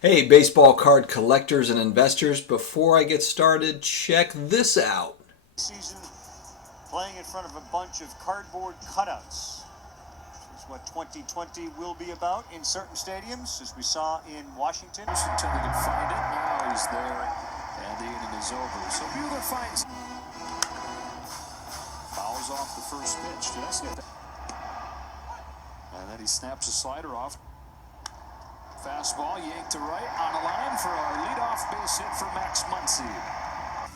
Hey, baseball card collectors and investors, before I get started, check this out. Season playing in front of a bunch of cardboard cutouts. This is what 2020 will be about in certain stadiums, as we saw in Washington. Until he can find it, now he's there, and the inning is over. So Buehler finds, fouls off the first pitch. And then he snaps a slider off. Fastball yanked to right on a line for our leadoff base hit for Max Muncy.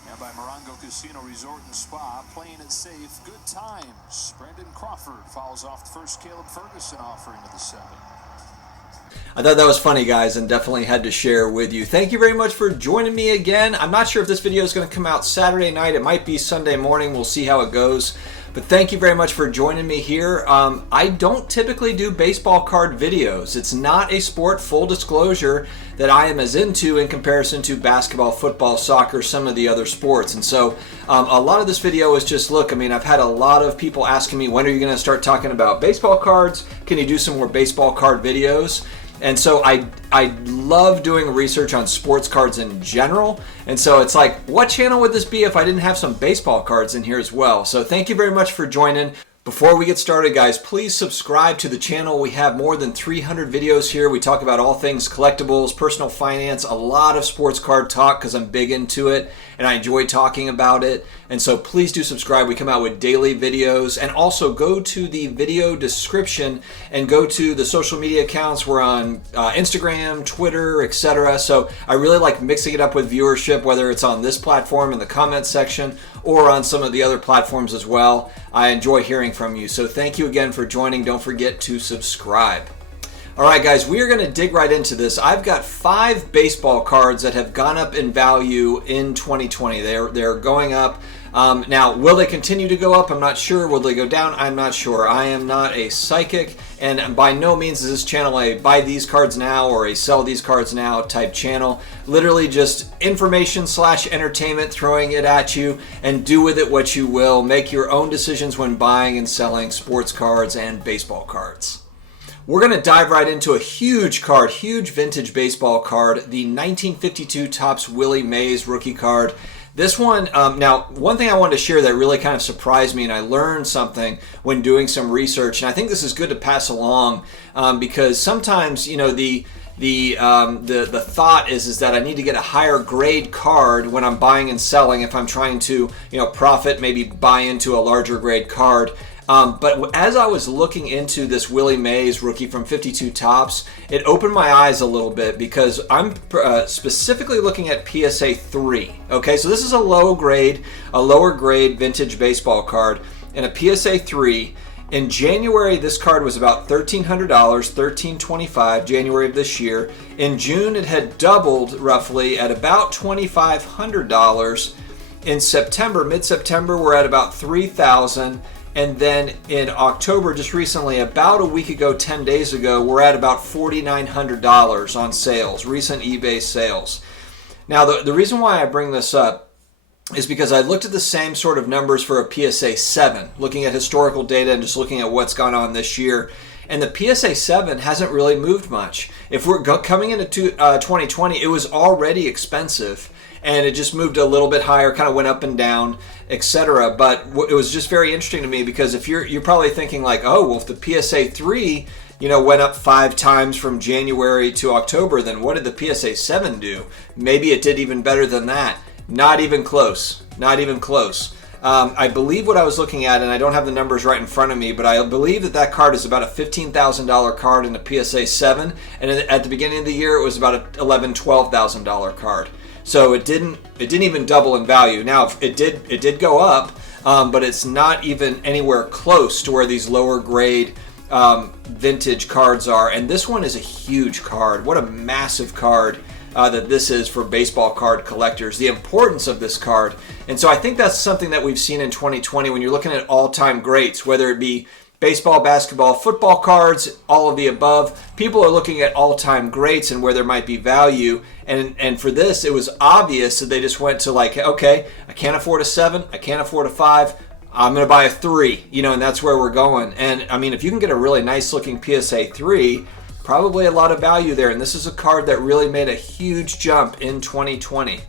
Now by Morongo Casino Resort and Spa, playing it safe, good times. Brendan Crawford fouls off the first. Caleb Ferguson offering to the seventh. I thought that was funny, guys, and definitely had to share with you. Thank you very much for joining me again. I'm not sure if this video is going to come out Saturday night. It might be Sunday morning. We'll see how it goes. But thank you very much for joining me here. I don't typically do baseball card videos. It's not a sport, full disclosure, that I am as into in comparison to basketball, football, soccer, some of the other sports. And so a lot of this video is just, look, I mean, I've had a lot of people asking me, when are you going to start talking about baseball cards? Can you do some more baseball card videos? And so I love doing research on sports cards in general. And so it's like, what channel would this be if I didn't have some baseball cards in here as well? So thank you very much for joining. Before we get started, guys, please subscribe to the channel. We have more than 300 videos here. We talk about all things collectibles, personal finance, a lot of sports card talk because I'm big into it and I enjoy talking about it. And so please do subscribe. We come out with daily videos, and also go to the video description and go to the social media accounts. We're on Instagram, Twitter, etc. So I really like mixing it up with viewership, whether it's on this platform in the comments section or on some of the other platforms as well. I enjoy hearing from you. So thank you again for joining. Don't forget to subscribe. All right, guys, we are going to dig right into this. I've got 5 baseball cards that have gone up in value in 2020. They're going up. Now, will they continue to go up? I'm not sure. Will they go down? I'm not sure. I am not a psychic, and by no means is this channel a buy these cards now or a sell these cards now type channel. Literally just information / entertainment, throwing it at you, and do with it what you will. Make your own decisions when buying and selling sports cards and baseball cards. We're going to dive right into a huge card, huge vintage baseball card, the 1952 Topps Willie Mays rookie card. This one, now, one thing I wanted to share that really kind of surprised me, and I learned something when doing some research, and I think this is good to pass along, because sometimes, you know, the thought is that I need to get a higher grade card when I'm buying and selling if I'm trying to, you know, profit, maybe buy into a larger grade card. But as I was looking into this Willie Mays rookie from 52 Topps, it opened my eyes a little bit, because I'm specifically looking at PSA 3. Okay, so this is a lower grade vintage baseball card, and a PSA 3. In January, this card was about $1,300, $1,325, January of this year. In June, it had doubled roughly at about $2,500. In September, mid-September, we're at about $3,000. And then in October, just recently, about a week ago, 10 days ago, we're at about $4,900 on sales, recent eBay sales. Now, the reason why I bring this up is because I looked at the same sort of numbers for a PSA 7, looking at historical data and just looking at what's gone on this year. And the PSA 7 hasn't really moved much. If we're coming into 2020, it was already expensive, and it just moved a little bit higher, kind of went up and down, etc. But it was just very interesting to me, because if you're probably thinking like, oh, well, if the PSA 3, you know, went up 5 times from January to October, then what did the PSA 7 do? Maybe it did even better than that. Not even close. Not even close. I believe what I was looking at, and I don't have the numbers right in front of me, but I believe that card is about a $15,000 card in the PSA 7, and at the beginning of the year, it was about a $11,000, $12,000 card. So it didn't even double in value. Now it did go up, but it's not even anywhere close to where these lower grade vintage cards are. And this one is a huge card. What a massive card that this is for baseball card collectors. The importance of this card. And so I think that's something that we've seen in 2020 when you're looking at all-time greats, whether it be baseball, basketball, football cards, all of the above. People are looking at all-time greats and where there might be value. And for this, it was obvious that they just went to like, okay, I can't afford a 7, I can't afford a 5, I'm going to buy a 3, you know, and that's where we're going. And I mean, if you can get a really nice looking PSA 3 Probably a lot of value there, and this is a card that really made a huge jump in 2020.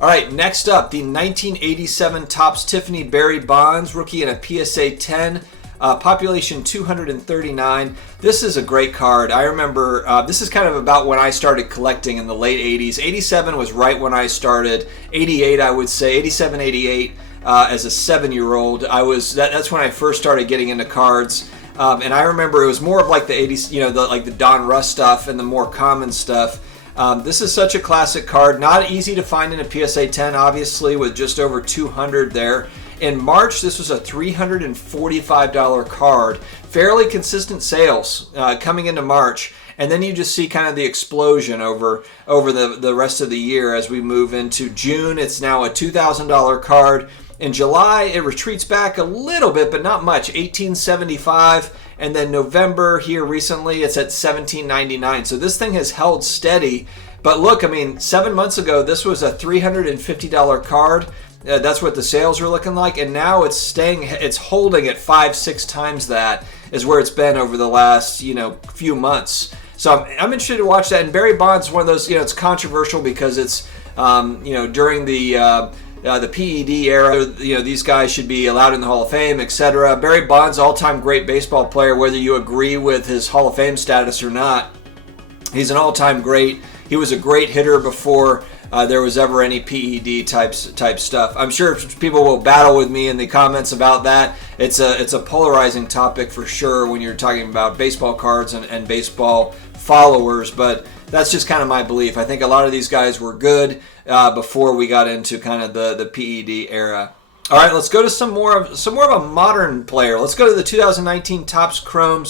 All right, next up, the 1987 Topps Tiffany Barry Bonds, rookie in a PSA 10, population 239. This is a great card. I remember, this is kind of about when I started collecting in the late 80s. 87 was right when I started. 88, I would say, 87, 88, as a 7-year-old. That's when I first started getting into cards. And I remember it was more of like the 80s, like the Don Russ stuff and the more common stuff. This is such a classic card. Not easy to find in a PSA 10, obviously, with just over 200 there. In March, this was a $345 card. Fairly consistent sales coming into March. And then you just see kind of the explosion over the rest of the year as we move into June. It's now a $2,000 card. In July, it retreats back a little bit, but not much, $1,875. And then November here recently, it's at $1,799. So this thing has held steady. But look, I mean, 7 months ago, this was a $350 card. That's what the sales are looking like. And now it's holding at 5-6 times that is where it's been over the last, few months. So I'm interested to watch that. And Barry Bonds is one of those, it's controversial because it's, during the PED era, these guys should be allowed in the Hall of Fame, etc. Barry Bonds, all-time great baseball player, whether you agree with his Hall of Fame status or not. He's an all-time great. He was a great hitter before there was ever any PED type stuff. I'm sure people will battle with me in the comments about that. It's a polarizing topic for sure when you're talking about baseball cards and baseball followers, but that's just kind of my belief. I think a lot of these guys were good before we got into kind of the PED era. All right, let's go to some more of a modern player. Let's go to the 2019 Topps Chrome,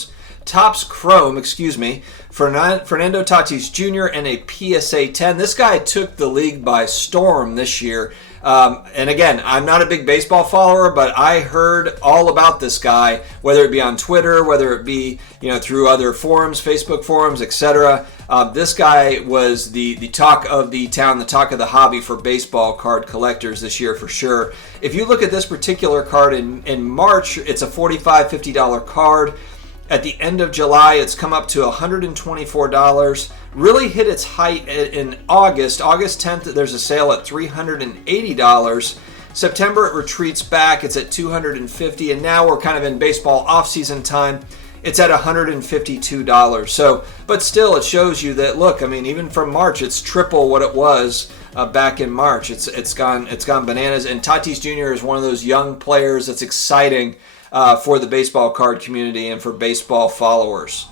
Fernando Tatis Jr. and a PSA 10. This guy took the league by storm this year. And again, I'm not a big baseball follower, but I heard all about this guy, whether it be on Twitter, whether it be through other forums, Facebook forums, etc. This guy was the talk of the town, the talk of the hobby for baseball card collectors this year for sure. If you look at this particular card in March, it's a $45, $50 card. At the end of July, it's come up to $124. Really hit its height in August. August 10th, there's a sale at $380. September, it retreats back. It's at $250. And now we're kind of in baseball off-season time. It's at $152. So, but still, it shows you that, look, I mean, even from March, it's triple what it was back in March. It's gone bananas. And Tatis Jr. is one of those young players that's exciting for the baseball card community and for baseball followers.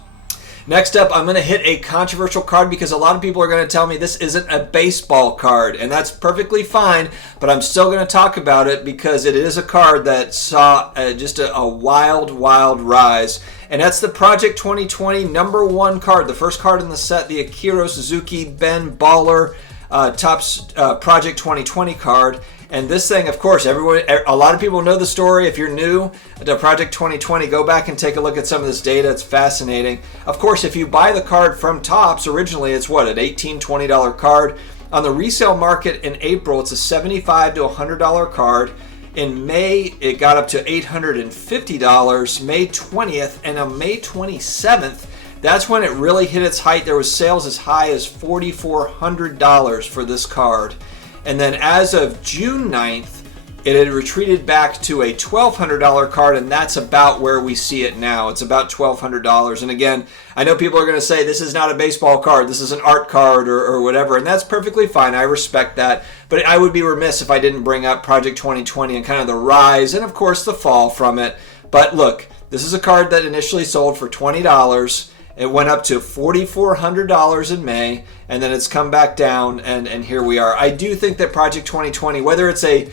Next up, I'm going to hit a controversial card because a lot of people are going to tell me this isn't a baseball card, and that's perfectly fine, but I'm still going to talk about it because it is a card that saw just a wild rise, and that's the Project 2020 #1 card, the first card in the set, the Akira Suzuki Ben Baller Topps Project 2020 card. And this thing, of course, a lot of people know the story. If you're new to Project 2020, go back and take a look at some of this data. It's fascinating. Of course, if you buy the card from Topps, originally it's an $18, $20 card. On the resale market in April, it's a $75 to $100 card. In May, it got up to $850, May 20th, and on May 27th, that's when it really hit its height. There was sales as high as $4,400 for this card. And then as of June 9th, it had retreated back to a $1,200 card, and that's about where we see it now. It's about $1,200. And again, I know people are going to say this is not a baseball card, this is an art card or whatever, and that's perfectly fine. I respect that. But I would be remiss if I didn't bring up Project 2020 and kind of the rise and, of course, the fall from it. But look, this is a card that initially sold for $20. It went up to $4,400 in May, and then it's come back down, and here we are. I do think that Project 2020, whether it's a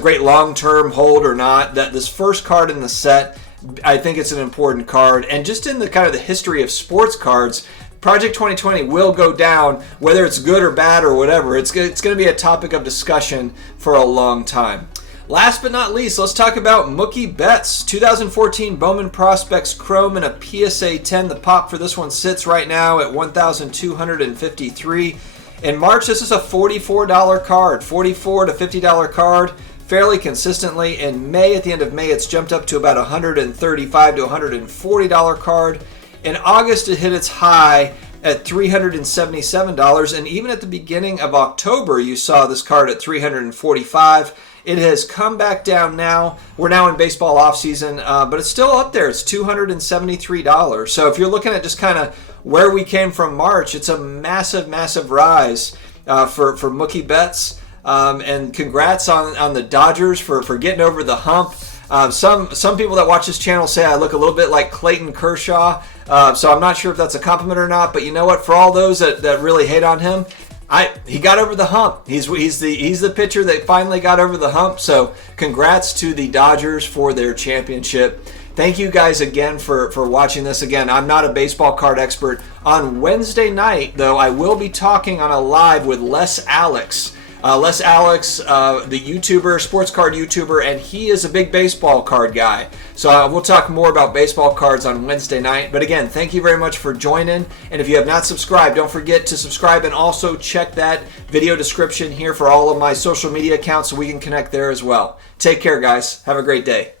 great long-term hold or not, that this first card in the set, I think it's an important card. And just in the kind of the history of sports cards, Project 2020 will go down, whether it's good or bad or whatever. It's going to be a topic of discussion for a long time. Last but not least, let's talk about Mookie Betts. 2014 Bowman Prospects Chrome and a PSA 10. The pop for this one sits right now at $1,253. In March, this is a $44 card, $44 to $50 card, fairly consistently. In May, at the end of May, it's jumped up to about $135 to $140 card. In August, it hit its high at $377, and even at the beginning of October, you saw this card at $345. It has come back down now. We're now in baseball offseason, but it's still up there. It's $273. So if you're looking at just kind of where we came from March, it's a massive, massive rise for Mookie Betts. And congrats on the Dodgers for getting over the hump. Some people that watch this channel say I look a little bit like Clayton Kershaw. So I'm not sure if that's a compliment or not. But you know what? For all those that really hate on him, he got over the hump. He's the pitcher that finally got over the hump. So congrats to the Dodgers for their championship. Thank you guys again for watching this. Again, I'm not a baseball card expert. On Wednesday night, though, I will be talking on a live with Les Alex. Les Alex, the YouTuber, sports card YouTuber, and he is a big baseball card guy. So we'll talk more about baseball cards on Wednesday night. But again, thank you very much for joining. And if you have not subscribed, don't forget to subscribe and also check that video description here for all of my social media accounts so we can connect there as well. Take care, guys. Have a great day.